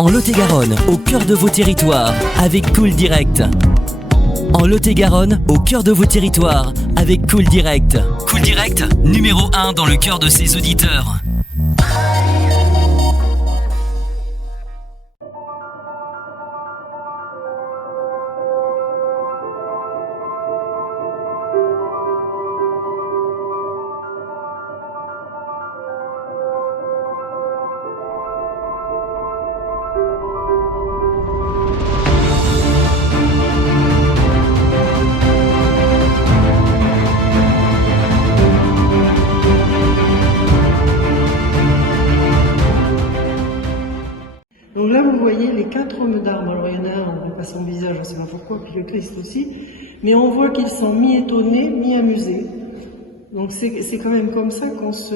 En Lot-et-Garonne, au cœur de vos territoires, avec Cool Direct. En Lot-et-Garonne, au cœur de vos territoires, avec Cool Direct. Cool Direct, numéro 1 dans le cœur de ses auditeurs. Donc là, vous voyez les 4 hommes d'armes. Alors il y en a un, on voit pas son visage, je ne sais pas pourquoi, puis le Christ aussi. Mais on voit qu'ils sont mi-étonnés, mi-amusés. Donc c'est quand même comme ça qu'on se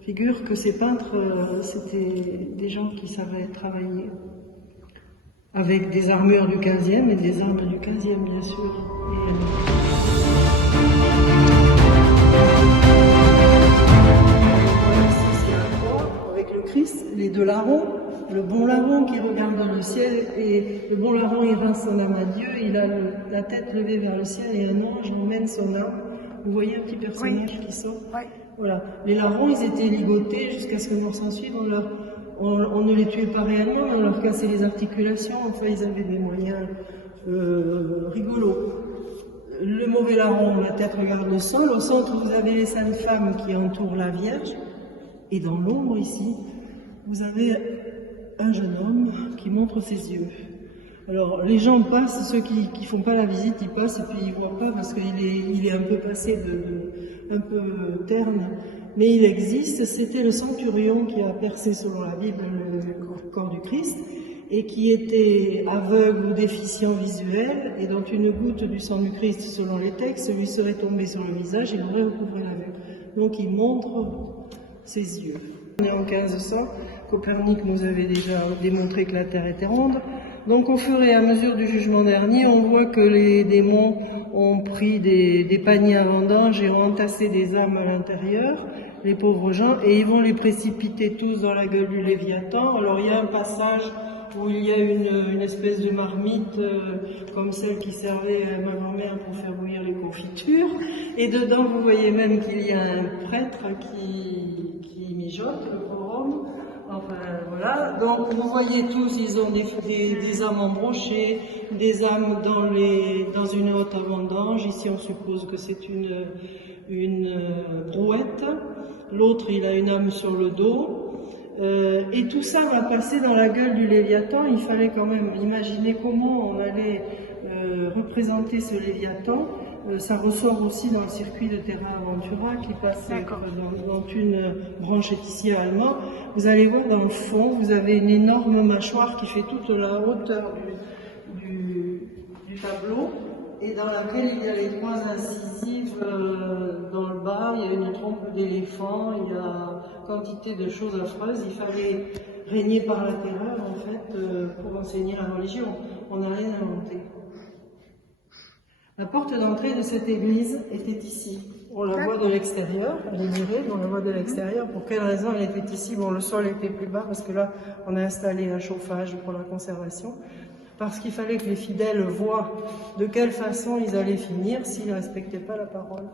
figure que ces peintres, c'était des gens qui savaient travailler. Avec des armures du 15e et des armes du 15e, bien sûr. Avec le Christ, les 2 larrons, le bon larron qui regarde dans le ciel, et le bon larron il rend son âme à Dieu, il a la tête levée vers le ciel et un ange emmène son âme. Vous voyez un petit personnage qui sort. Voilà. Les larrons, ils étaient ligotés jusqu'à ce que mort s'en suive. On ne les tuait pas réellement, mais on leur cassait les articulations. Enfin, ils avaient des moyens rigolos. Le mauvais larron, la tête regarde le sol. Au centre, vous avez les saintes femmes qui entourent la Vierge. Et dans l'ombre, ici, vous avez un jeune homme qui montre ses yeux. Alors, les gens passent, ceux qui font pas la visite, ils passent et puis ils voient pas parce qu'il est un peu passé un peu terne. Mais il existe, c'était le centurion qui a percé, selon la Bible, le corps du Christ et qui était aveugle ou déficient visuel et dont une goutte du sang du Christ, selon les textes, lui serait tombée sur le visage et il aurait recouvré la vue. Donc il montre ses yeux. On est en 1500, Copernic nous avait déjà démontré que la Terre était ronde. Donc au fur et à mesure du jugement dernier, on voit que les démons ont pris des paniers à vendanges et ont entassé des âmes à l'intérieur, les pauvres gens, et ils vont les précipiter tous dans la gueule du Léviathan. Alors il y a un passage où il y a une espèce de marmite comme celle qui servait à ma grand-mère pour faire bouillir les confitures, et dedans vous voyez même qu'il y a un prêtre qui mijote, le pauvre homme. Enfin voilà, donc vous voyez tous, ils ont des âmes embrochées, des âmes dans une haute à vendange. Ici on suppose que c'est une brouette, l'autre il a une âme sur le dos. Et tout ça va passer dans la gueule du Léviathan. Il fallait quand même imaginer comment on allait représenter ce Léviathan. Ça ressort aussi dans le circuit de Terra Aventura qui passe dans une branche ici allemand. Vous allez voir dans le fond, vous avez une énorme mâchoire qui fait toute la hauteur du tableau et dans laquelle il y a les 3 incisives dans le bas, il y a une trompe d'éléphant, il y a quantité de choses affreuses. Il fallait régner par la terreur en fait pour enseigner la religion. On n'a rien inventé. La porte d'entrée de cette église était ici. On la voit de l'extérieur, elle est murée, mais on la voit de l'extérieur. Pour quelle raison elle était ici? Bon, le sol était plus bas parce que là, on a installé un chauffage pour la conservation. Parce qu'il fallait que les fidèles voient de quelle façon ils allaient finir s'ils ne respectaient pas la parole.